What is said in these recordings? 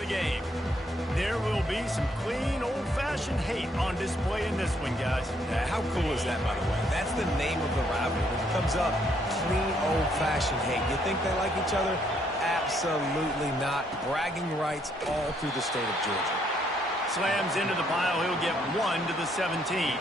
the game. There will be some clean, old-fashioned hate on display in this one, guys. How cool is that, by the way? That's the name of the rivalry. When it comes up, clean, old-fashioned hate. You think they like each other? Absolutely not. Bragging rights all through the state of Georgia. Slams into the pile. He'll get 1 to the 17.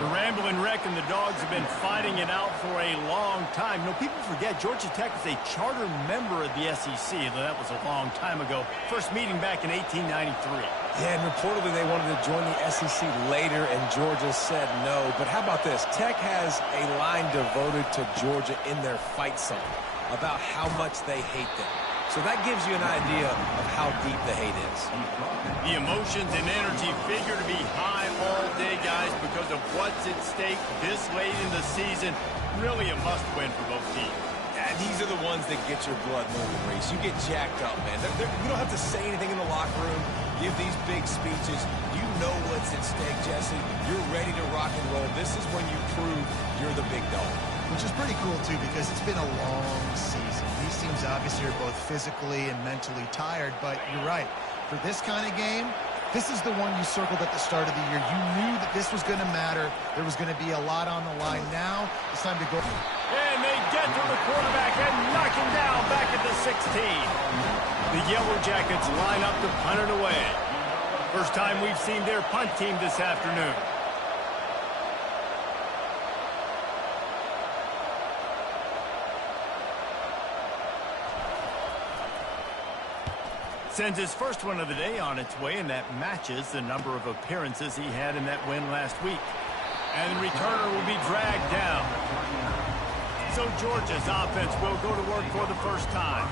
The Rambling Wreck and the Dogs have been fighting it out for a long time. You know, people forget Georgia Tech is a charter member of the SEC. That was a long time ago. First meeting back in 1893. Yeah, and reportedly they wanted to join the SEC later, and Georgia said no. But how about this? Tech has a line devoted to Georgia in their fight song about how much they hate them. So that gives you an idea of how deep the hate is. The emotions and energy figure to be high all day, guys, because of what's at stake this late in the season. Really a must-win for both teams. Yeah, these are the ones that get your blood moving, Reese. You get jacked up, man. You don't have to say anything in the locker room, give these big speeches. You know what's at stake, Jesse. You're ready to rock and roll. This is when you prove you're the big dog. Which is pretty cool, too, because it's been a long season. These teams obviously are both physically and mentally tired, but you're right. For this kind of game, this is the one you circled at the start of the year. You knew that this was going to matter. There was going to be a lot on the line. Now it's time to go. And they get to the quarterback and knock him down back at the 16. The Yellow Jackets line up to punt it away. First time we've seen their punt team this afternoon. Sends his first one of the day on its way, and that matches the number of appearances he had in that win last week. And the returner will be dragged down. So Georgia's offense will go to work for the first time.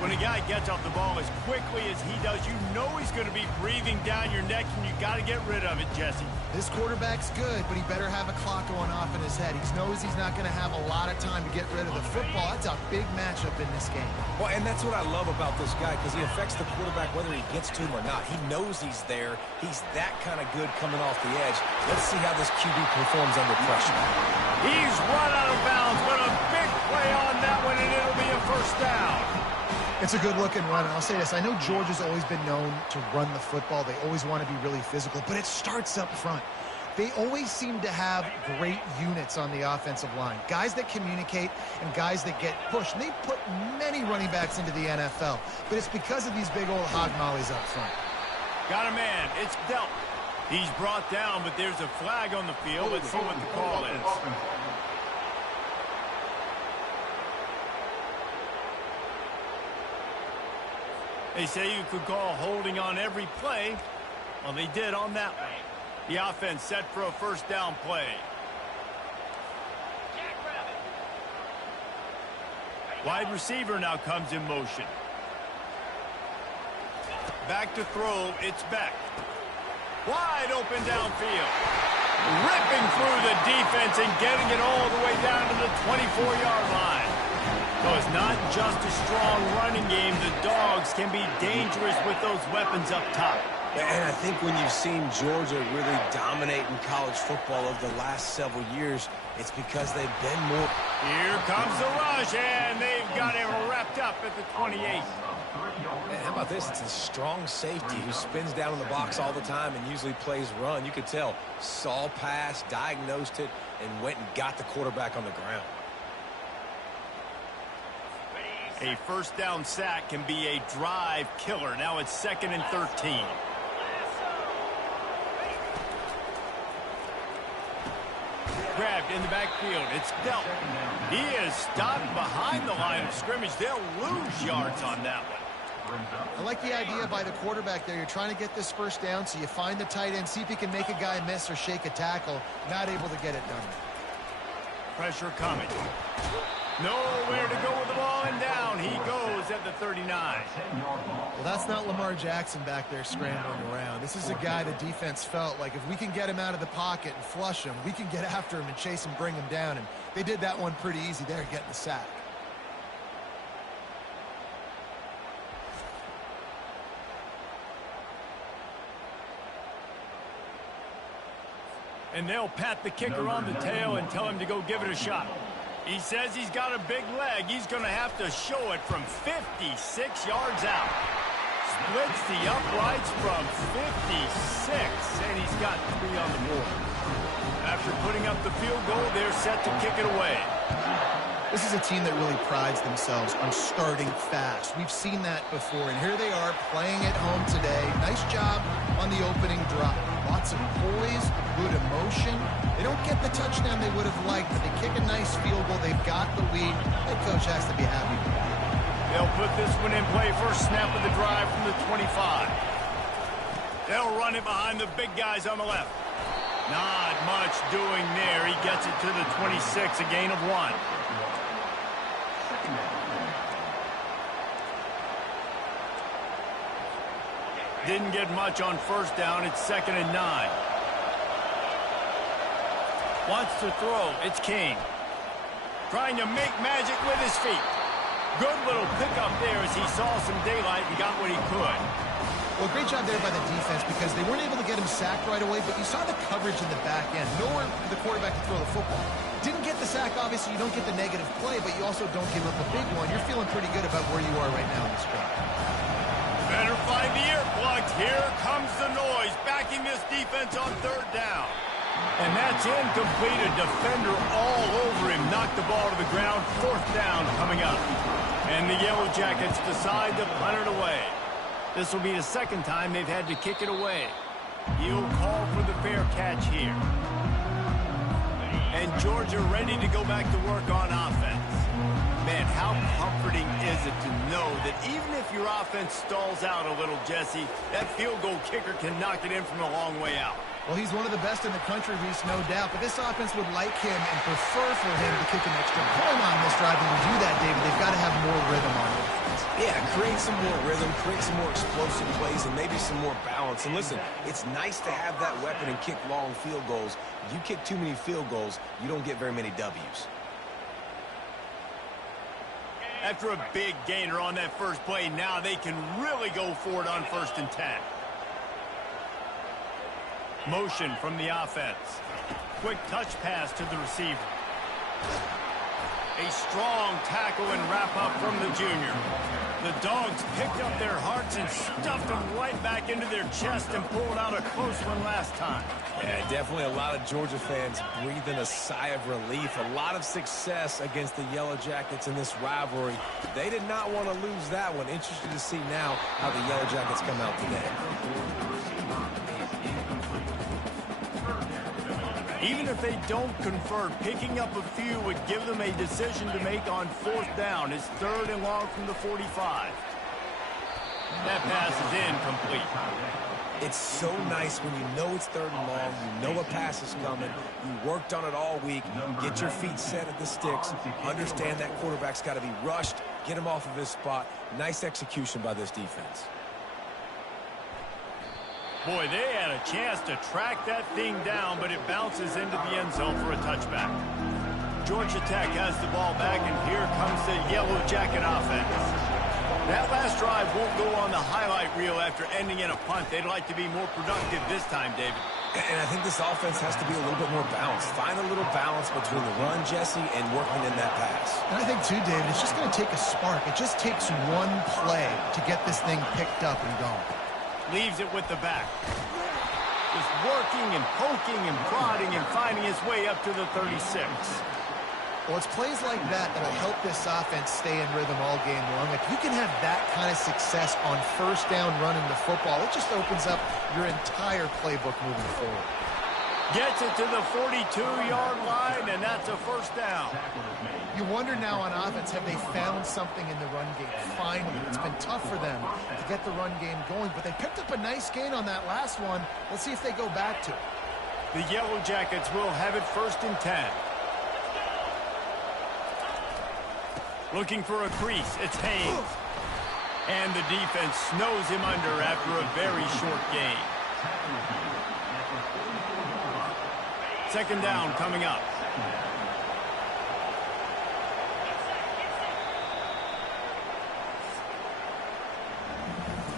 When a guy gets off the ball as quickly as he does, you know he's going to be breathing down your neck, and you got to get rid of it, Jesse. This quarterback's good, but he better have a clock going off in his head. He knows he's not going to have a lot of time to get rid of the football. That's a big matchup in this game. Well, and that's what I love about this guy, because he affects the quarterback whether he gets to him or not. He knows he's there. He's that kind of good coming off the edge. Let's see how this QB performs under pressure. He's run out of bounds, but a big play on that one, and it'll be a first down. It's a good-looking run, and I'll say this. I know Georgia's always been known to run the football. They always want to be really physical, but it starts up front. They always seem to have great units on the offensive line, guys that communicate and guys that get pushed. And they put many running backs into the NFL, but it's because of these big old hog mollies up front. Got a man. It's dealt. He's brought down, but there's a flag on the field. Let's see what the call is. They say you could call holding on every play. Well, they did on that one. The offense set for a first down play. Wide receiver now comes in motion. Back to throw. It's Beck. Wide open downfield. Ripping through the defense and getting it all the way down to the 24-yard line. So it's not just a strong running game. The Dogs can be dangerous with those weapons up top. And I think when you've seen Georgia really dominate in college football over the last several years, it's because they've been more. Here comes the rush, and they've got it wrapped up at the 28. Man, how about this? It's a strong safety who spins down in the box all the time and usually plays run. You could tell, saw pass, diagnosed it, and went and got the quarterback on the ground. A first down sack can be a drive killer. Now it's 2nd and 13. Grabbed in the backfield. It's dealt. He is stopped behind the line of scrimmage. They'll lose yards on that one. I like the idea by the quarterback there. You're trying to get this first down, so you find the tight end, see if he can make a guy miss or shake a tackle. Not able to get it done. Pressure coming. Nowhere to go with the ball, and down he goes at the 39. Well, that's not Lamar Jackson back there scrambling around. This is a guy the defense felt like if we can get him out of the pocket and flush him, we can get after him and chase him, bring him down. And they did that one pretty easy there, getting the sack. And they'll pat the kicker on the tail and tell him to go give it a shot. He says he's got a big leg. He's going to have to show it from 56 yards out. Splits the uprights from 56, and he's got 3 on the board. After putting up the field goal, they're set to kick it away. This is a team that really prides themselves on starting fast. We've seen that before, and here they are playing at home today. Nice job on the opening drive. Lots of poise, good emotion. They don't get the touchdown they would have liked, but they kick a nice field goal. They've got the lead. Head coach has to be happy with that. They'll put this one in play first snap of the drive from the 25. They'll run it behind the big guys on the left. Not much doing there. He gets it to the 26, a gain of 1. Didn't get much on first down. It's 2nd and 9. Wants to throw. It's King. Trying to make magic with his feet. Good little pickup there as he saw some daylight and got what he could. Well, great job there by the defense because they weren't able to get him sacked right away, but you saw the coverage in the back end. Nowhere for the quarterback to throw the football. Didn't get the sack, obviously. You don't get the negative play, but you also don't give up a big one. You're feeling pretty good about where you are right now in this drive. Better find the earplugs. Here comes the noise, backing this defense on 3rd down. And that's incomplete. A defender all over him. Knocked the ball to the ground. 4th down coming up. And the Yellow Jackets decide to punt it away. This will be the 2nd time they've had to kick it away. He'll call for the fair catch here. And Georgia ready to go back to work on offense. Man, how comforting is it to know that even if your offense stalls out a little, Jesse, that field goal kicker can knock it in from a long way out. Well, he's one of the best in the country, Reese, no doubt. But this offense would like him and prefer for him to kick an extra point on this drive. And to do that, David, they've got to have more rhythm on offense. Yeah, create some more rhythm, create some more explosive plays, and maybe some more balance. And listen, it's nice to have that weapon and kick long field goals. If you kick too many field goals, you don't get very many W's. After a big gainer on that first play, now they can really go for it on 1st and 10. Motion from the offense. Quick touch pass to the receiver. A strong tackle and wrap-up from the junior. The Dogs picked up their hearts and stuffed them right back into their chest and pulled out a close one last time. Yeah, definitely a lot of Georgia fans breathing a sigh of relief. A lot of success against the Yellow Jackets in this rivalry. They did not want to lose that one. Interested to see now how the Yellow Jackets come out today. Even if they don't convert, picking up a few would give them a decision to make on 4th down. It's 3rd and long from the 45. That pass is incomplete. It's so nice when you know it's 3rd and long, you know a pass is coming, you worked on it all week, get your feet set at the sticks, understand that quarterback's got to be rushed, get him off of his spot. Nice execution by this defense. Boy, they had a chance to track that thing down, but it bounces into the end zone for a touchback. Georgia Tech has the ball back, and here comes the Yellow Jacket offense. That last drive won't go on the highlight reel after ending in a punt. They'd like to be more productive this time, David. And I think this offense has to be a little bit more balanced. Find a little balance between the run, Jesse, and working in that pass. And I think, too, David, it's just going to take a spark. It just takes one play to get this thing picked up and going. Leaves it with the back. Just working and poking and prodding and finding his way up to the 36. Well, it's plays like that that'll help this offense stay in rhythm all game long. If you can have that kind of success on 1st down running the football, it just opens up your entire playbook moving forward. Gets it to the 42-yard line, and that's a 1st down. You wonder now on offense, have they found something in the run game? Finally, it's been tough for them to get the run game going, but they picked up a nice gain on that last one. Let's see if they go back to it. The Yellow Jackets will have it 1st and 10. Looking for a crease. It's Haynes. And the defense snows him under after a very short gain. 2nd down coming up.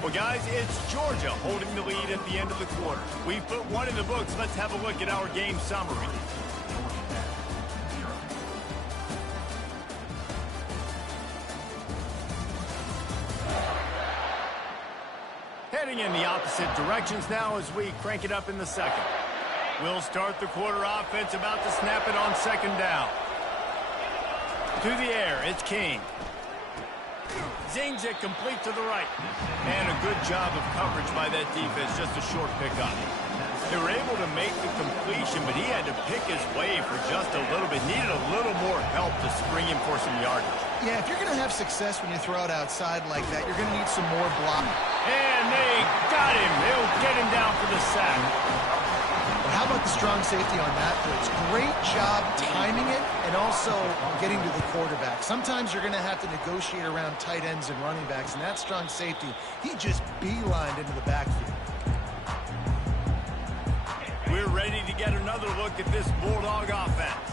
Well, guys, it's Georgia holding the lead at the end of the quarter. We've put one in the books. Let's have a look at our game summary. heading in the opposite directions now as we crank it up in the second. We'll start the quarter offense, about to snap it on second down. To the air, it's King. Zings it complete to the right. And a good job of coverage by that defense, just a short pickup. They were able to make the completion, but he had to pick his way for just a little bit. Needed a little more help to spring him for some yardage. Yeah, if you're going to have success when you throw it outside like that, you're going to need some more block. And they got him. They'll get him down for the sack. But how about the strong safety on that blitz? Great job timing it and also getting to the quarterback. Sometimes you're going to have to negotiate around tight ends and running backs, and that strong safety, he just beelined into the backfield. We're ready to get another look at this Bulldog offense.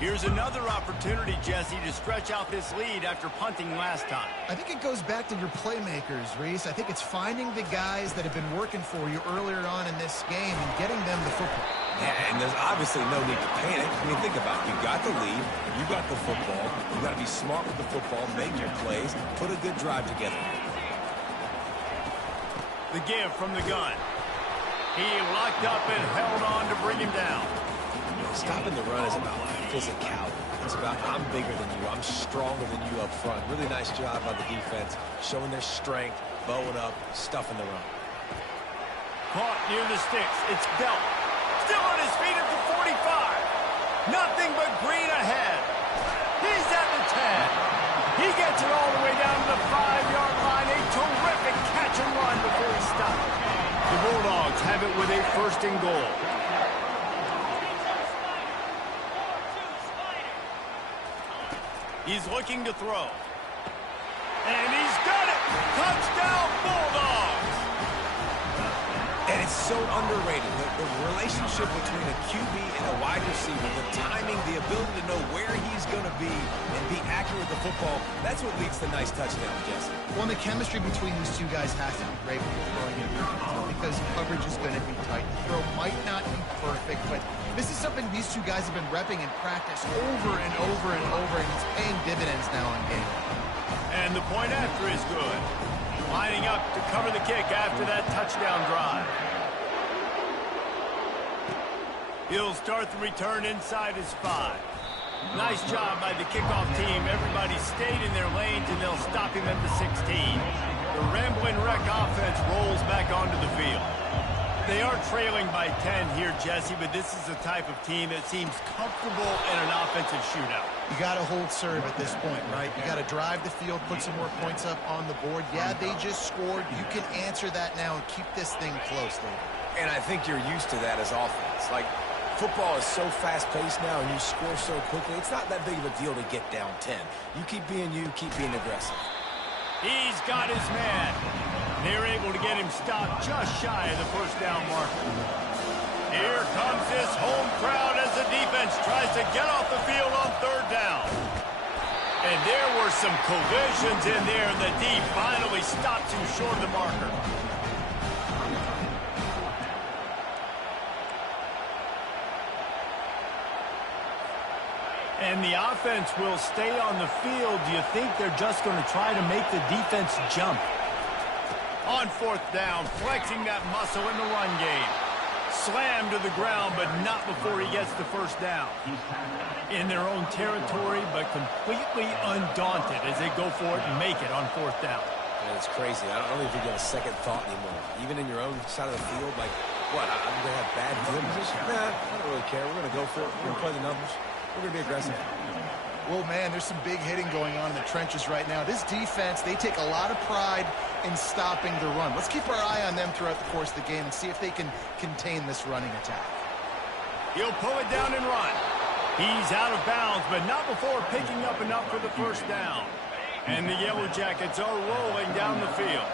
Here's another opportunity, Jesse, to stretch out this lead after punting last time. I think it goes back to your playmakers, Reese. I think it's finding the guys that have been working for you earlier on in this game and getting them the football. Yeah, and there's obviously no need to panic. I mean, think about it. You got the lead, you got the football. You got to be smart with the football, make your plays, put a good drive together. The give from the gun. He locked up and held on to bring him down. Stopping the run is about physicality. It's about I'm bigger than you, I'm stronger than you up front. Really nice job by the defense, showing their strength, bowing up, stuffing the run. Caught near the sticks. It's Belt. Still on his feet at the 45. Nothing but green ahead. He's at the 10. He gets it all the way down to the 5-yard line. A terrific catch and run before he stopped. The Bulldogs have it with a first and goal. He's looking to throw. And he's got it! Touchdown, Bulldogs! And it's so underrated. The relationship between a QB and a wide receiver, the timing, the ability to know where he's going to be and be accurate with the football, that's what leads to nice touchdowns, Jesse. Well, the chemistry between these two guys has to be great when you're throwing it because coverage is going to be tight. The throw might not be perfect, but this is something these two guys have been repping in practice over and over and over, and it's paying dividends now on game. And the point after is good. Lining up to cover the kick after that touchdown drive. He'll start the return inside his 5. Nice job by the kickoff team. Everybody stayed in their lanes, and they'll stop him at the 16. The Rambling Wreck offense rolls back onto the field. They are trailing by 10 here, Jesse, but this is the type of team that seems comfortable in an offensive shootout. You got to hold serve at this point, right? You got to drive the field, put some more points up on the board. Yeah, they just scored. You can answer that now and keep this thing close, though. And I think you're used to that as offense. Like, football is so fast-paced now, and you score so quickly. It's not that big of a deal to get down 10. You keep being you, keep being aggressive. He's got his man. They're able to get him stopped just shy of the first down marker. Here comes this home crowd as the defense tries to get off the field on third down. And there were some collisions in there, and the D finally stops him short of the marker. And the offense will stay on the field. Do you think they're just going to try to make the defense jump? On fourth down, flexing that muscle in the run game. Slammed to the ground, but not before he gets the first down. In their own territory, but completely undaunted as they go for it and make it on fourth down. And it's crazy. I don't even give a second thought anymore. Even in your own side of the field, like, what, I'm going to have bad field position? Nah, I don't really care. We're going to go for it. We're going to play the numbers. We're going to be aggressive. Well, man, there's some big hitting going on in the trenches right now. This defense, they take a lot of pride in stopping the run. Let's keep our eye on them throughout the course of the game and see if they can contain this running attack. He'll pull it down and run. He's out of bounds, but not before picking up enough for the first down. And the Yellow Jackets are rolling down the field.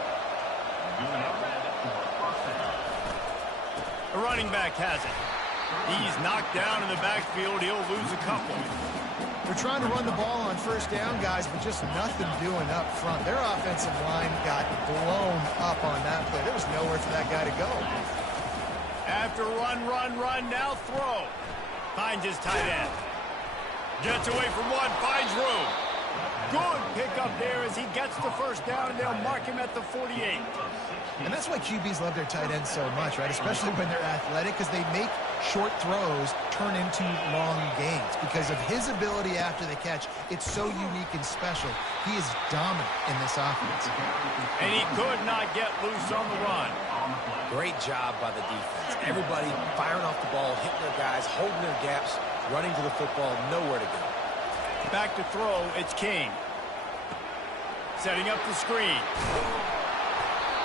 A running back has it. He's knocked down in the backfield. He'll lose a couple. They're trying to run the ball on first down, guys, but just nothing doing up front. Their offensive line got blown up on that play. There was nowhere for that guy to go. After run, now throw. Finds his tight end. Gets away from one, finds room. Good pickup there as he gets the first down, and they'll mark him at the 48. And that's why QBs love their tight ends so much, right? Especially when they're athletic, because they make short throws turn into long gains. Because of his ability after the catch, it's so unique and special. He is dominant in this offense. And he could not get loose on the run. Great job by the defense. Everybody firing off the ball, hitting their guys, holding their gaps, running to the football, nowhere to go. Back to throw, it's King. Setting up the screen.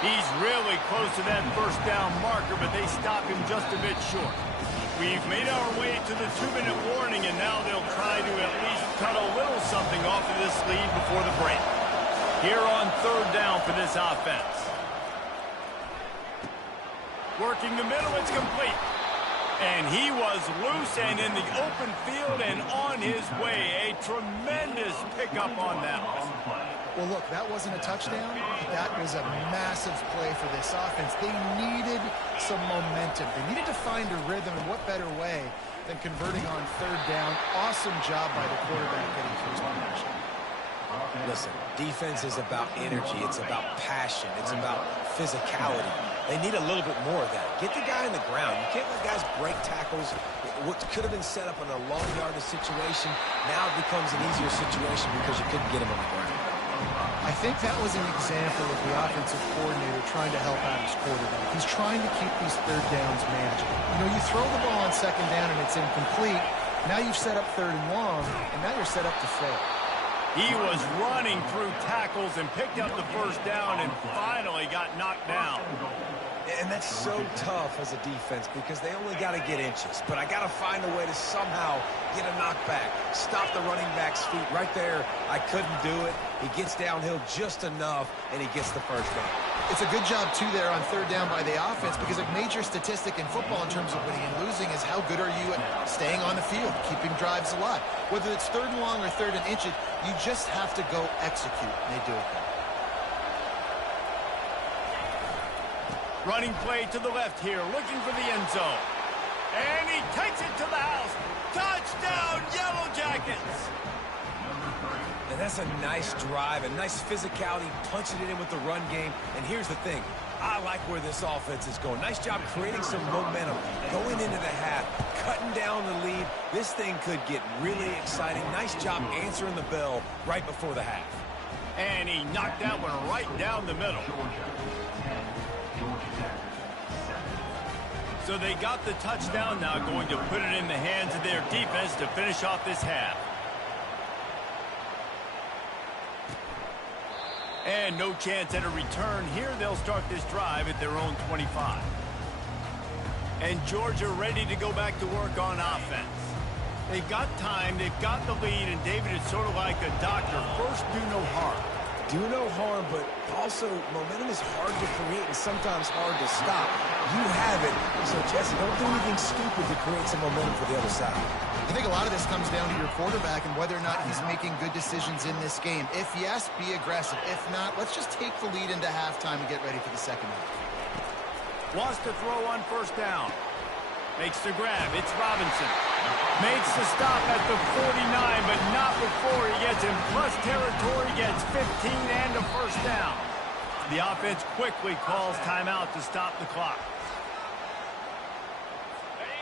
He's really close to that first down marker, but they stop him just a bit short. We've made our way to the 2-minute warning, and now they'll try to at least cut a little something off of this lead before the break. Here on third down for this offense. Working the middle, it's complete. And he was loose and in the open field and on his way. A tremendous pickup on that one. Well, look, that wasn't a touchdown. That was a massive play for this offense. They needed some momentum. They needed to find a rhythm, and what better way than converting on third down. Awesome job by the quarterback getting first possession. Listen, defense is about energy. It's about passion. It's about physicality. They need a little bit more of that. Get the guy on the ground. You can't let guys break tackles. What could have been set up in a long yardage situation, now it becomes an easier situation because you couldn't get him on the ground. I think that was an example of the offensive coordinator trying to help out his quarterback. He's trying to keep these third downs manageable. You know, you throw the ball on second down and it's incomplete. Now you've set up third and long, and now you're set up to fail. He was running through tackles and picked up the first down and finally got knocked down. And that's so tough as a defense because they only got to get inches. But I got to find a way to somehow get a knockback, stop the running back's feet right there. I couldn't do it. He gets downhill just enough, and he gets the first down. It's a good job, too, there on third down by the offense because a major statistic in football in terms of winning and losing is how good are you at staying on the field, keeping drives alive. Whether it's third and long or third and inches, you just have to go execute, and they do it. Running play to the left here, looking for the end zone. And he takes it to the house. Touchdown, Yellow Jackets! And that's a nice drive, a nice physicality, punching it in with the run game. And here's the thing. I like where this offense is going. Nice job creating some momentum, going into the half, cutting down the lead. This thing could get really exciting. Nice job answering the bell right before the half. And he knocked that one right down the middle. So they got the touchdown, now going to put it in the hands of their defense to finish off this half. And no chance at a return here. They'll start this drive at their own 25. And Georgia ready to go back to work on offense. They've got time, they've got the lead, and David is sort of like a doctor. First, do no harm. Do no harm, but also momentum is hard to create and sometimes hard to stop. You have it, so Jesse, don't do anything stupid to create some momentum for the other side. I think a lot of this comes down to your quarterback and whether or not he's making good decisions in this game. If yes, be aggressive. If not, let's just take the lead into halftime and get ready for the second half. Wants to throw on first down. Makes the grab. It's Robinson. Makes the stop at the 49, but not before he gets in plus territory, gets 15 and a first down. The offense quickly calls timeout to stop the clock.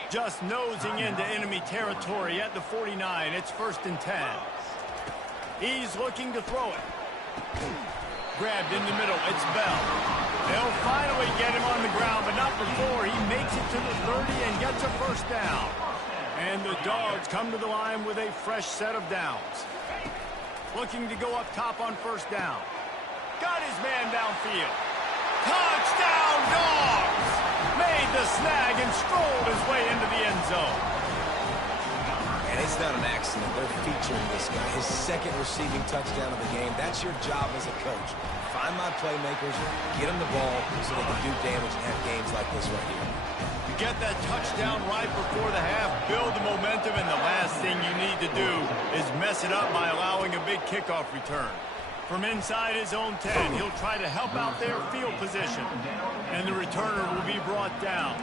Just nosing into enemy territory at the 49. It's 1st and 10. He's looking to throw it. Grabbed in the middle. It's Bell. They'll finally get him on the ground, but not before. He makes it to the 30 and gets a first down. And the Dogs come to the line with a fresh set of downs. Looking to go up top on first down. Got his man downfield. Touchdown, Dogs! Made the snag and strolled his way into the end zone. And it's not an accident. They're featuring this guy. His second receiving touchdown of the game. That's your job as a coach. Find my playmakers, get them the ball so they can do damage and have games like this right here. You get that touchdown right before the half, build the momentum, and the last thing you need to do is mess it up by allowing a big kickoff return. From inside his own 10, he'll try to help out their field position, and the returner will be brought down.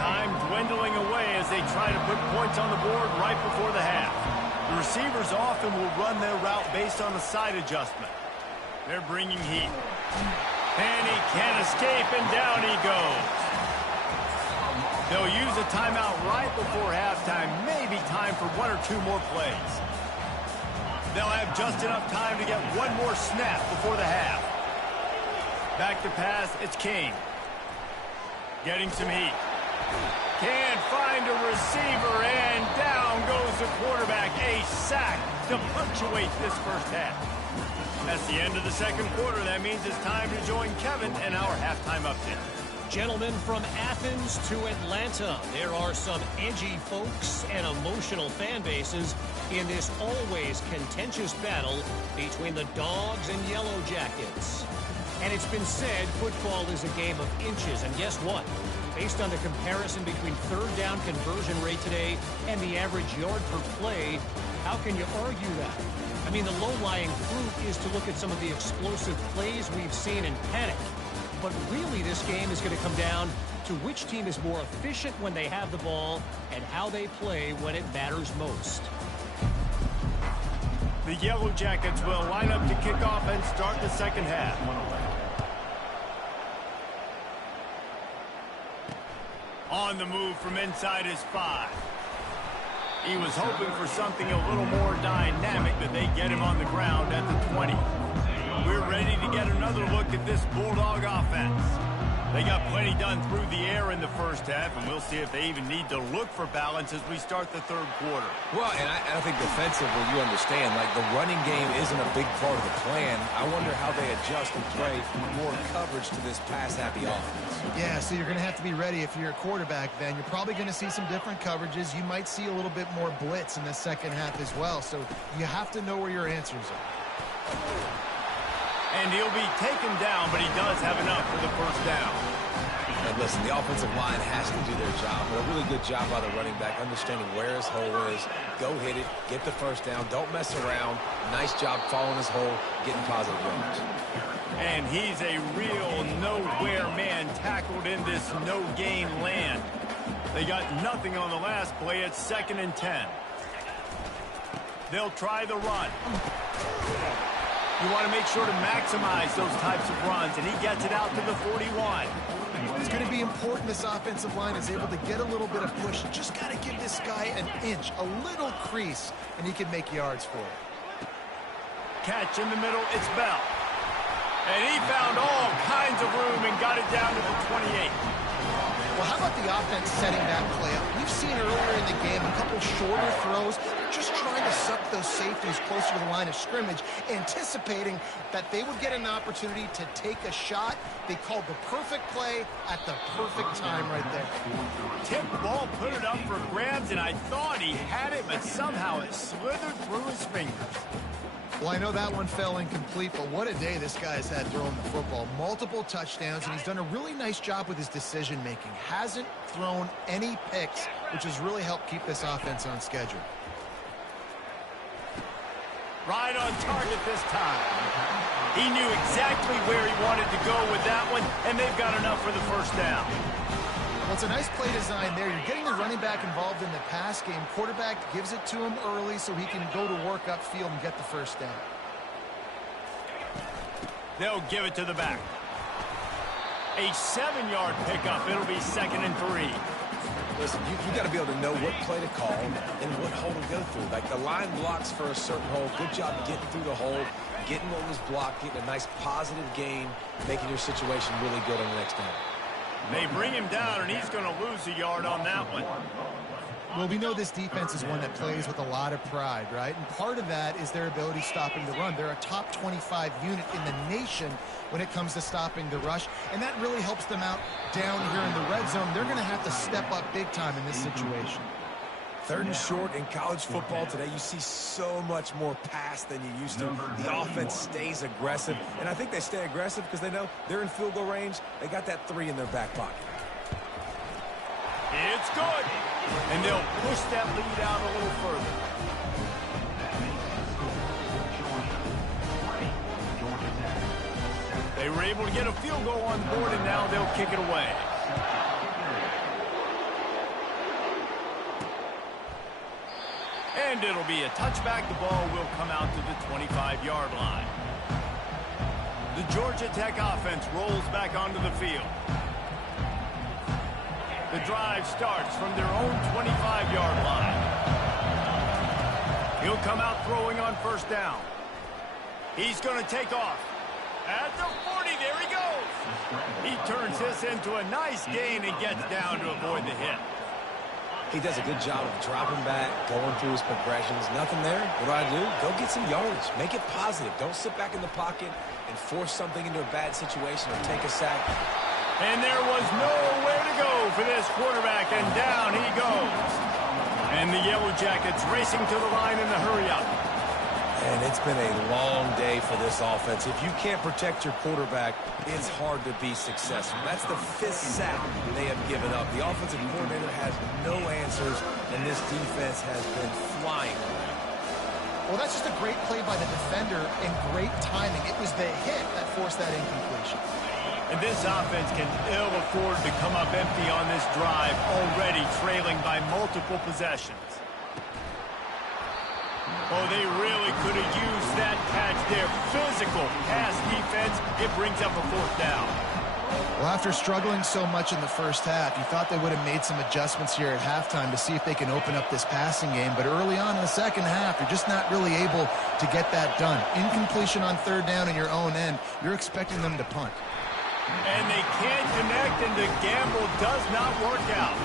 Timed dwindling away as they try to put points on the board right before the half. The receivers often will run their route based on the side adjustment. They're bringing heat. And he can't escape, and down he goes. They'll use a timeout right before halftime, maybe time for one or two more plays. They'll have just enough time to get one more snap before the half. Back to pass, it's King. Getting some heat. Can't find a receiver, and down goes the quarterback. A sack to punctuate this first half. That's the end of the second quarter. That means it's time to join Kevin in our halftime update. Gentlemen, from Athens to Atlanta, there are some edgy folks and emotional fan bases in this always contentious battle between the Dogs and Yellow Jackets. And it's been said football is a game of inches, and guess what? Based on the comparison between third down conversion rate today and the average yard per play, how can you argue that? I mean, the low-lying fruit is to look at some of the explosive plays we've seen in panic. But really, this game is going to come down to which team is more efficient when they have the ball and how they play when it matters most. The Yellow Jackets will line up to kick off and start the second half. On the move from inside his 5. He was hoping for something a little more dynamic, but they get him on the ground at the 20. We're ready to get another look at this Bulldog offense. They got plenty done through the air in the first half, and we'll see if they even need to look for balance as we start the third quarter. Well, and I think defensively, you understand, like the running game isn't a big part of the plan. I wonder how they adjust and play more coverage to this pass-happy offense. Yeah, so you're going to have to be ready if you're a quarterback, then. You're probably going to see some different coverages. You might see a little bit more blitz in the second half as well, so you have to know where your answers are. And he'll be taken down, but he does have enough for the first down. And listen, the offensive line has to do their job, but a really good job by the running back, understanding where his hole is, go hit it, get the first down, don't mess around. Nice job following his hole, getting positive yards. And he's a real nowhere man tackled in this no-gain land. They got nothing on the last play. It's 2nd and 10. They'll try the run. You want to make sure to maximize those types of runs, and he gets it out to the 41. It's going to be important this offensive line is able to get a little bit of push. You just got to give this guy an inch, a little crease, and he can make yards for it. Catch in the middle, it's Bell. And he found all kinds of room and got it down to the 28. Well, how about the offense setting that play up? We've seen earlier in the game a couple shorter throws. They're just trying to suck those safeties closer to the line of scrimmage, anticipating that they would get an opportunity to take a shot. They called the perfect play at the perfect time right there. Tip ball, put it up for grabs, and I thought he had it, but somehow it slithered through his fingers. Well, I know that one fell incomplete, but what a day this guy has had throwing the football. Multiple touchdowns, and he's done a really nice job with his decision-making. Hasn't thrown any picks, which has really helped keep this offense on schedule. Right on target this time. He knew exactly where he wanted to go with that one, and they've got enough for the first down. Well, it's a nice play design there. You're getting the running back involved in the pass game. Quarterback gives it to him early so he can go to work upfield and get the first down. They'll give it to the back. A 7-yard pickup. It'll be 2nd and 3. Listen, you got to be able to know what play to call and what hole to go through. Like the line blocks for a certain hole. Good job getting through the hole, getting what was blocked, getting a nice positive gain, making your situation really good on the next down. They bring him down, and he's going to lose a yard on that one. Well, we know this defense is one that plays with a lot of pride, right? And part of that is their ability stopping the run. They're a top 25 unit in the nation when it comes to stopping the rush, and that really helps them out down here in the red zone. They're going to have to step up big time in this situation. 3rd and short in college football today, you see so much more pass than you used to. The offense stays aggressive, and I think they stay aggressive because they know they're in field goal range. They got that 3 in their back pocket. It's good, and they'll push that lead out a little further. They were able to get a field goal on the board, and now they'll kick it away. And it'll be a touchback. The ball will come out to the 25-yard line. The Georgia Tech offense rolls back onto the field. The drive starts from their own 25-yard line. He'll come out throwing on first down. He's going to take off. At the 40, there he goes. He turns this into a nice gain and gets down to avoid the hit. He does a good job of dropping back, going through his progressions. Nothing there. What do? Go get some yardage. Make it positive. Don't sit back in the pocket and force something into a bad situation or take a sack. And there was nowhere to go for this quarterback, and down he goes. And the Yellow Jackets racing to the line in the hurry-up. And it's been a long day for this offense. If you can't protect your quarterback, it's hard to be successful. That's the 5th sack they have given up. The offensive coordinator has no answers, and this defense has been flying around. Well, that's just a great play by the defender and great timing. It was the hit that forced that incompletion. And this offense can ill afford to come up empty on this drive, already trailing by multiple possessions. Oh, they really could have used that catch there. Physical pass defense. It brings up a 4th down. Well, after struggling so much in the first half, you thought they would have made some adjustments here at halftime to see if they can open up this passing game. But early on in the second half, you're just not really able to get that done. Incompletion on 3rd down in your own end, you're expecting them to punt. And they can't connect, and the gamble does not work out.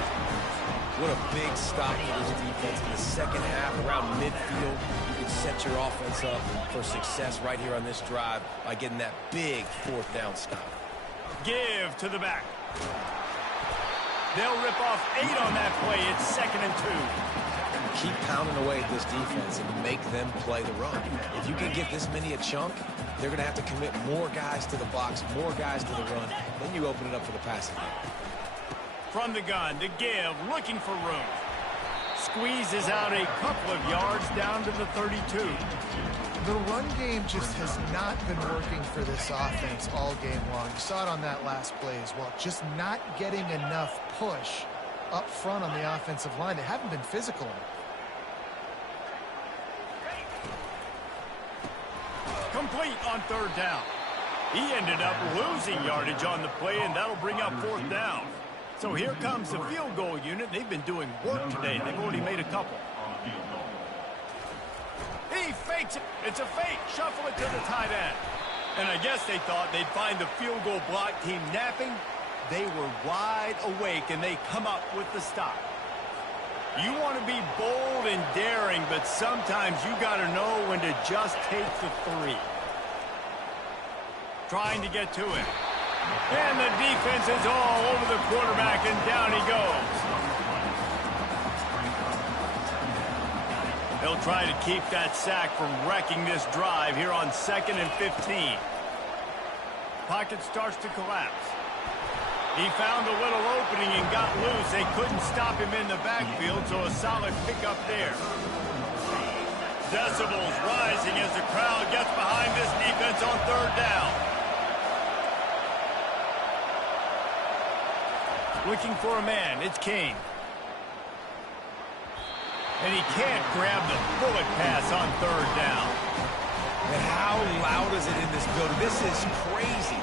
What a big stop for this defense in the second half. Around midfield, you can set your offense up for success right here on this drive by getting that big 4th down stop. Give to the back. They'll rip off 8 on that play. It's 2nd and 2. Keep pounding away at this defense and make them play the run. If you can get this many a chunk, they're going to have to commit more guys to the box, more guys to the run. Then you open it up for the passing game. From the gun to give, looking for room. Squeezes out a couple of yards down to the 32. The run game just has not been working for this offense all game long. You saw it on that last play as well. Just not getting enough push up front on the offensive line. They haven't been physical enough. Complete on 3rd down. He ended up losing yardage on the play, and that'll bring up 4th down. So here comes the field goal unit. They've been doing work today. They've already made a couple. He fakes it. It's a fake. Shuffle it to the tight end. And I guess they thought they'd find the field goal block team napping. They were wide awake, and they come up with the stop. You want to be bold and daring, but sometimes you got to know when to just take the 3. Trying to get to it. And the defense is all over the quarterback, and down he goes. They'll try to keep that sack from wrecking this drive here on 2nd and 15. Pocket starts to collapse. He found a little opening and got loose. They couldn't stop him in the backfield, so a solid pickup there. Decibels rising as the crowd gets behind this defense on 3rd down. Looking for a man. It's Kane. And he can't grab the bullet pass on 3rd down. And how loud is it in this building? This is crazy.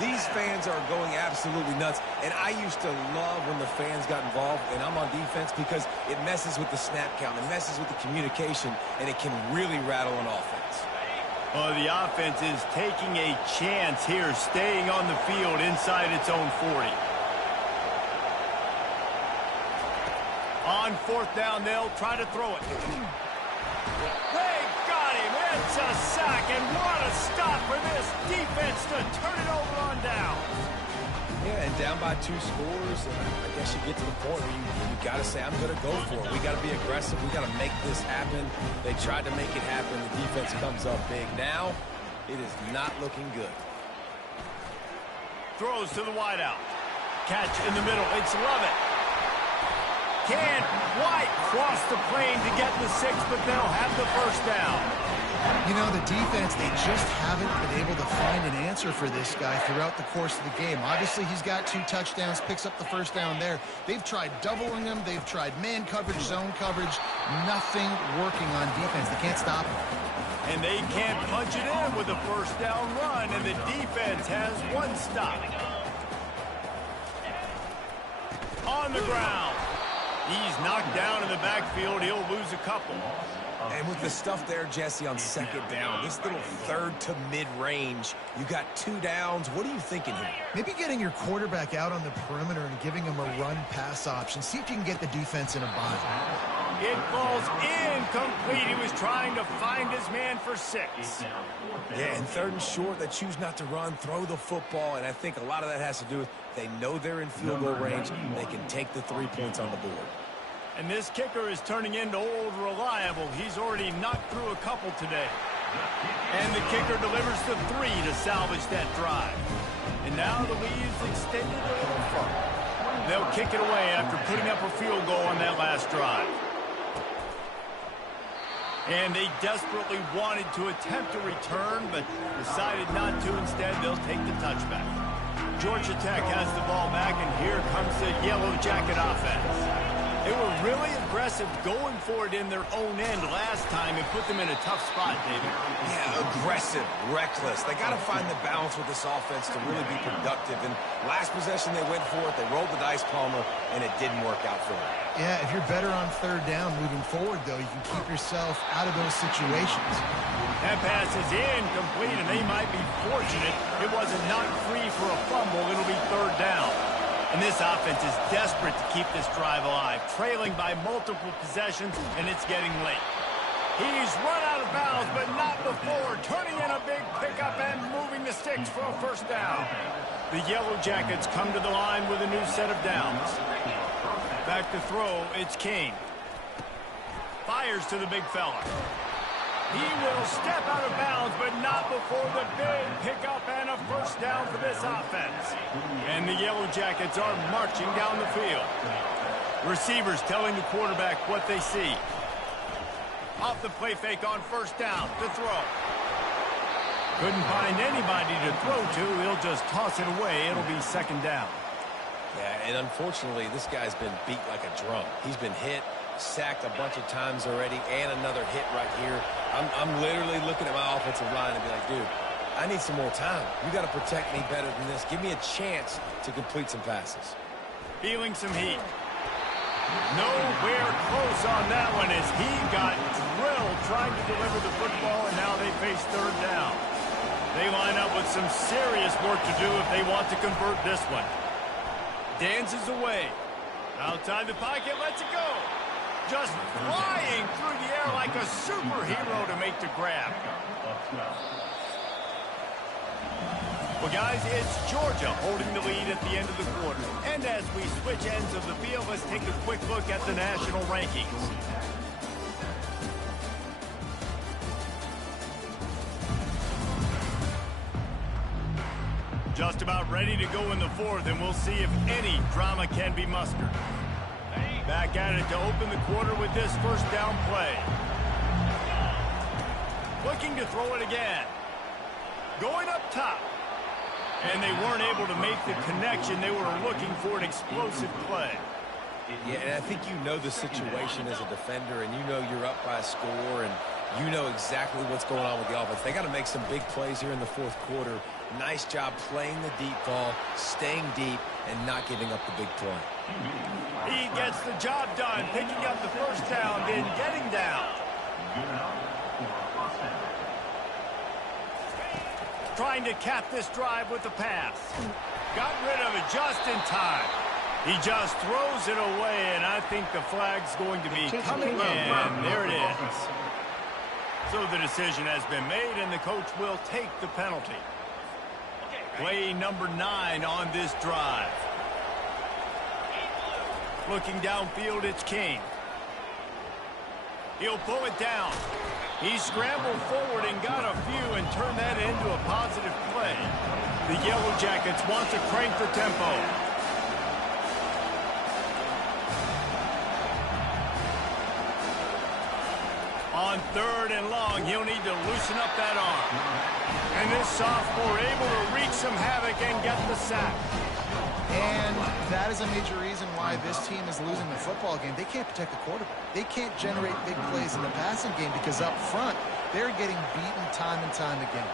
These fans are going absolutely nuts. And I used to love when the fans got involved, and I'm on defense, because it messes with the snap count. It messes with the communication, and it can really rattle an offense. Well, the offense is taking a chance here, staying on the field inside its own 40. On 4th down, they'll try to throw it. They got him. It's a sack, and what a stop for this defense to turn it over on down. Yeah, and down by 2 scores, I guess you get to the point where you got to say, I'm going to go for it. We got to be aggressive. We got to make this happen. They tried to make it happen. The defense comes up big. Now, it is not looking good. Throws to the wideout. Catch in the middle. It's Lovett. Can't quite cross the plane to get the 6, but they'll have the 1st down. You know, the defense, they just haven't been able to find an answer for this guy throughout the course of the game. Obviously, he's got 2 touchdowns, picks up the first down there. They've tried doubling him. They've tried man coverage, zone coverage. Nothing working on defense. They can't stop him. And they can't punch it in with a first down run, and the defense has 1 stop. On the ground. He's knocked down in the backfield. He'll lose a couple. And with the stuff there, Jesse, on second down, this little third to mid-range, you got 2 downs. What are you thinking here? Maybe getting your quarterback out on the perimeter and giving him a run-pass option. See if you can get the defense in a bind. It falls incomplete. He was trying to find his man for 6. Yeah, and 3rd and short, they choose not to run, throw the football, and I think a lot of that has to do with they know they're in field goal range. They can take the 3 points on the board. And this kicker is turning into old reliable. He's already knocked through a couple today. And the kicker delivers the 3 to salvage that drive. And now the lead is extended a little further. They'll kick it away after putting up a field goal on that last drive. And they desperately wanted to attempt a return, but decided not to. Instead, they'll take the touchback. Georgia Tech has the ball back, and here comes the Yellow Jacket offense. They were really aggressive going for it in their own end last time and put them in a tough spot, David. Yeah, aggressive, reckless. They got to find the balance with this offense to really be productive. And last possession, they went for it. They rolled the dice, Palmer, and it didn't work out for them. Yeah, if you're better on 3rd down moving forward, though, you can keep yourself out of those situations. That pass is incomplete, and they might be fortunate it wasn't knocked free for a fumble. It'll be 3rd down. And this offense is desperate to keep this drive alive, trailing by multiple possessions, and it's getting late. He's run out of bounds, but not before turning in a big pickup and moving the sticks for a first down. The Yellow Jackets come to the line with a new set of downs. Back to throw, it's King. Fires to the big fella. He will step out of bounds, but not before the big pickup and a first down for this offense. And the Yellow Jackets are marching down the field. Receivers telling the quarterback what they see. Off the play fake on first down to throw. Couldn't find anybody to throw to. He'll just toss it away. It'll be 2nd down. Yeah, and unfortunately, this guy's been beat like a drum. He's been hit, sacked a bunch of times already, and another hit right here. I'm literally looking at my offensive line and be like, dude, I need some more time. You got to protect me better than this. Give me a chance to complete some passes. Feeling some heat. Nowhere close on that one as he got drilled trying to deliver the football, and now they face 3rd down. They line up with some serious work to do if they want to convert this one. Dances away. Outside the pocket, lets it go. Just flying through the air like a superhero to make the grab. Well, guys, it's Georgia holding the lead at the end of the quarter. And as we switch ends of the field, let's take a quick look at the national rankings. Just about ready to go in the 4th, and we'll see if any drama can be mustered. Back at it to open the quarter with this first down play. Looking to throw it again. Going up top. And they weren't able to make the connection. They were looking for an explosive play. Yeah, and I think you know the situation as a defender, and you know you're up by a score, and you know exactly what's going on with the offense. They got to make some big plays here in the 4th quarter. Nice job playing the deep ball, staying deep, and not giving up the big play. He gets the job done, picking up the first down, then getting down. Trying to cap this drive with the pass. Got rid of it just in time. He just throws it away, and I think the flag's going to be coming in. There it is. So the decision has been made, and the coach will take the penalty. Play number 9 on this drive. Looking downfield, it's King. He'll pull it down. He scrambled forward and got a few and turned that into a positive play. The Yellow Jackets want to crank the tempo. On 3rd and long. He'll need to loosen up that arm. And this sophomore able to wreak some havoc and get the sack. And that is a major reason why this team is losing the football game. They can't protect the quarterback. They can't generate big plays in the passing game because up front, they're getting beaten time and time again.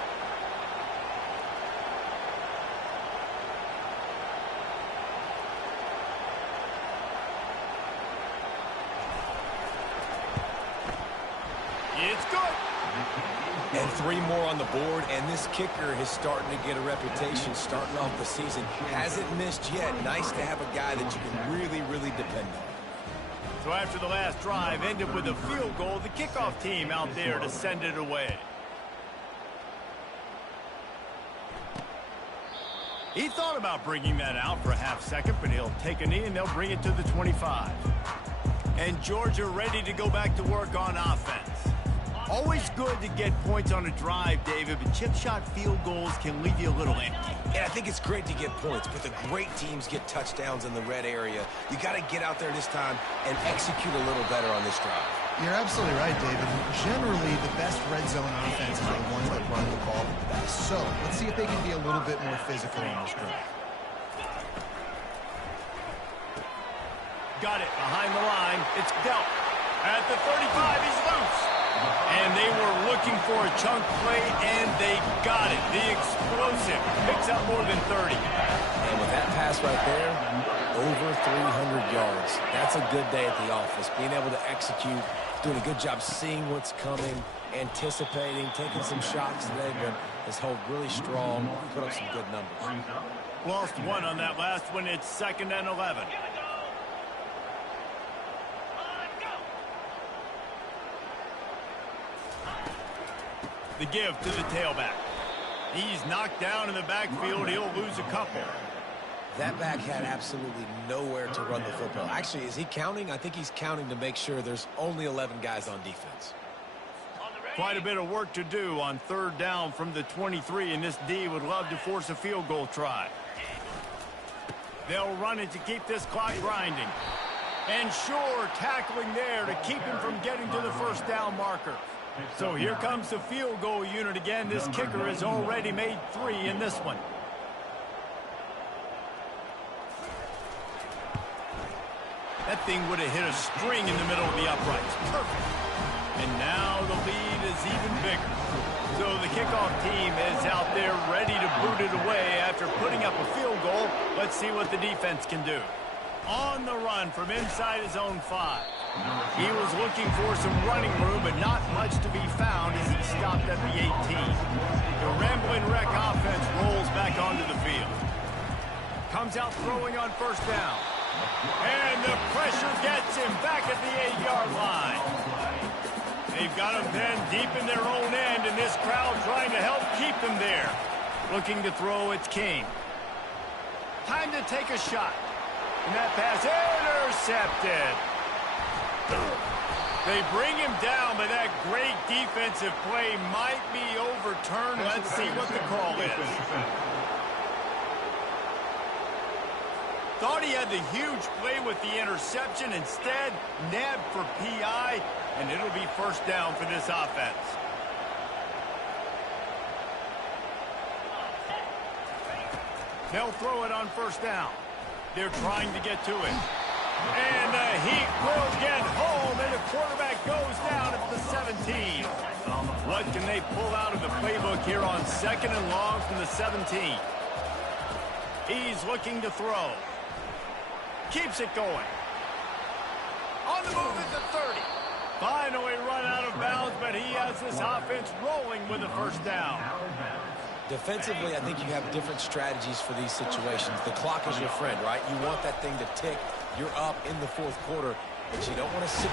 It's good. And 3 more on the board, and this kicker is starting to get a reputation starting off the season. Hasn't missed yet. Nice to have a guy that you can really, really depend on. So after the last drive ended with a field goal, the kickoff team out there to send it away. He thought about bringing that out for a half second, but he'll take a knee and they'll bring it to the 25. And Georgia ready to go back to work on offense. Always good to get points on a drive, David, but chip shot field goals can leave you a little empty. And I think it's great to get points, but the great teams get touchdowns in the red area. You got to get out there this time and execute a little better on this drive. You're absolutely right, David. Generally, the best red zone offenses are the ones that run the ball the best. So let's see if they can be a little bit more physical on this drive. Got it behind the line. It's dealt. At the 35, he's loose. And they were looking for a chunk play, and they got it. The explosive picks up more than 30. And with that pass right there, over 300 yards. That's a good day at the office. Being able to execute, doing a good job seeing what's coming, anticipating, taking some shots today, but has held really strong, put up some good numbers. Lost 1 on that last one. It's 2nd and 11. The give to the tailback. He's knocked down in the backfield. He'll lose a couple. That back had absolutely nowhere to run the football. Actually, is he counting? I think he's counting to make sure there's only 11 guys on defense. Quite a bit of work to do on 3rd down from the 23, and this D would love to force a field goal try. They'll run it to keep this clock grinding. And sure, tackling there to keep him from getting to the 1st down marker. So here comes the field goal unit again. This kicker has already made 3 in this one. That thing would have hit a string in the middle of the uprights. Perfect. And now the lead is even bigger. So the kickoff team is out there ready to boot it away after putting up a field goal. Let's see what the defense can do. On the run from inside his own 5. He was looking for some running room, but not much to be found as he stopped at the 18. The rambling wreck offense rolls back onto the field. Comes out throwing on 1st down. And the pressure gets him back at the 8-yard line. They've got him pinned deep in their own end, and this crowd trying to help keep them there. Looking to throw, it's King. Time to take a shot. And that pass intercepted. They bring him down, but that great defensive play might be overturned. Let's see what the call is. Thought he had the huge play with the interception. Instead, nabbed for PI, and it'll be 1st down for this offense. They'll throw it on 1st down. They're trying to get to it. And the heat will get home, and the quarterback goes down at the 17. What can they pull out of the playbook here on 2nd and long from the 17? He's looking to throw. Keeps it going. On the move at the 30. Finally run out of bounds, but he has this offense rolling with a 1st down. Defensively, I think you have different strategies for these situations. The clock is your friend, right? You want that thing to tick. You're up in the 4th quarter, but you don't want to sit.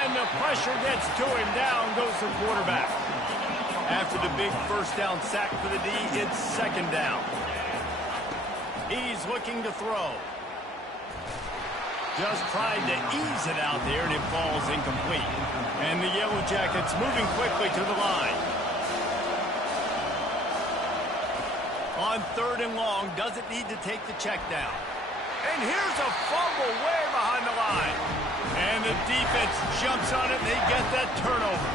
And the pressure gets to him. Down goes the quarterback. After the big 1st down sack for the D, it's 2nd down. He's looking to throw. Just tried to ease it out there, and it falls incomplete. And the Yellow Jackets moving quickly to the line. On 3rd and long, doesn't need to take the check down. And here's a fumble way behind the line. And the defense jumps on it, and they get that turnover.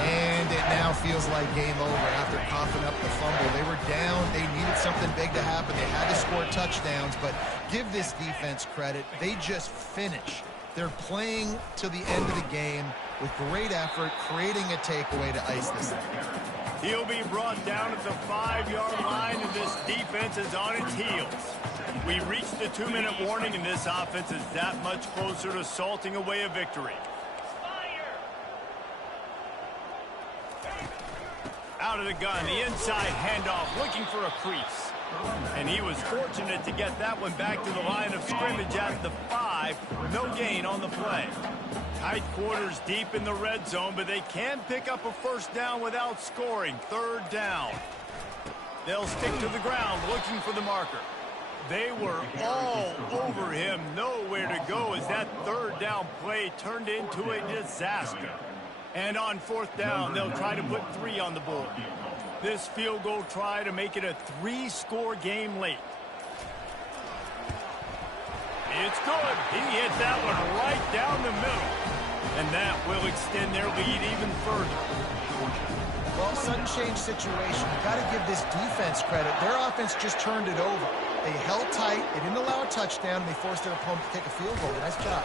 And it now feels like game over after coughing up the fumble. They were down. They needed something big to happen. They had to score touchdowns, but give this defense credit. They just finish. They're playing to the end of the game with great effort, creating a takeaway to ice this thing. He'll be brought down at the 5-yard line, and this defense is on its heels. We reached the 2-minute warning, and this offense is that much closer to salting away a victory. Out of the gun, the inside handoff, looking for a crease. And he was fortunate to get that one back to the line of scrimmage at the 5. No gain on the play. Tight quarters deep in the red zone, but they can pick up a first down without scoring. 3rd down. They'll stick to the ground looking for the marker. They were all over him. Nowhere to go as that 3rd down play turned into a disaster. And on 4th down, they'll try to put 3 on the board. This field goal try to make it a 3-score game late. It's good. He hit that one right down the middle. And that will extend their lead even further. Well, sudden change situation. You've got to give this defense credit. Their offense just turned it over. They held tight. They didn't allow a touchdown. They forced their opponent to take a field goal. Nice job.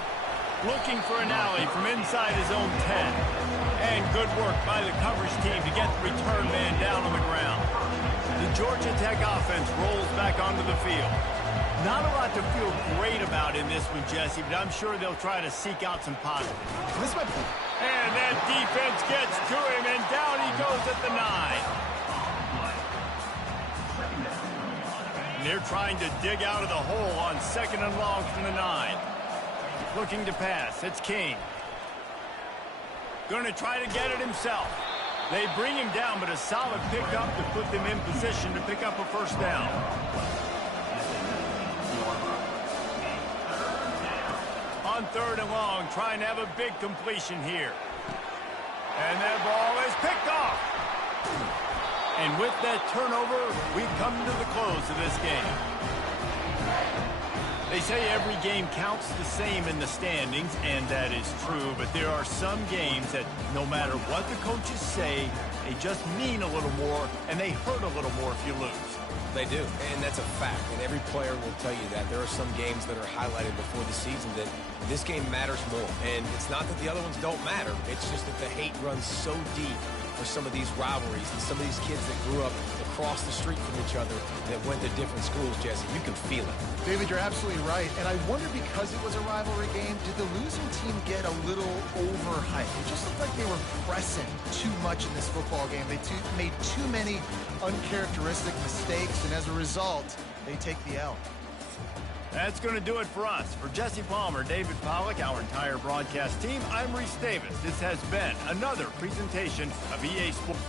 Looking for an alley from inside his own 10. And good work by the coverage team to get the return man down on the ground. The Georgia Tech offense rolls back onto the field. Not a lot to feel great about in this one, Jesse, but I'm sure they'll try to seek out some positives. This might be... And that defense gets to him, and down he goes at the 9. And they're trying to dig out of the hole on 2nd and long from the 9. Looking to pass. It's King. Going to try to get it himself. They bring him down, but a solid pickup to put them in position to pick up a first down. On 3rd and long, trying to have a big completion here. And that ball is picked off. And with that turnover, we come to the close of this game. They say every game counts the same in the standings, and that is true, but there are some games that no matter what the coaches say, they just mean a little more, and they hurt a little more if you lose. They do, and that's a fact, and every player will tell you that. There are some games that are highlighted before the season that this game matters more, and it's not that the other ones don't matter. It's just that the hate runs so deep for some of these rivalries and some of these kids that grew up across the street from each other that went to different schools, Jesse. You can feel it. David, you're absolutely right. And I wonder, because it was a rivalry game, did the losing team get a little overhyped? It just looked like they were pressing too much in this football game. They made too many uncharacteristic mistakes, and as a result, they take the L. That's going to do it for us. For Jesse Palmer, David Pollack, our entire broadcast team, I'm Reese Davis. This has been another presentation of EA Sports.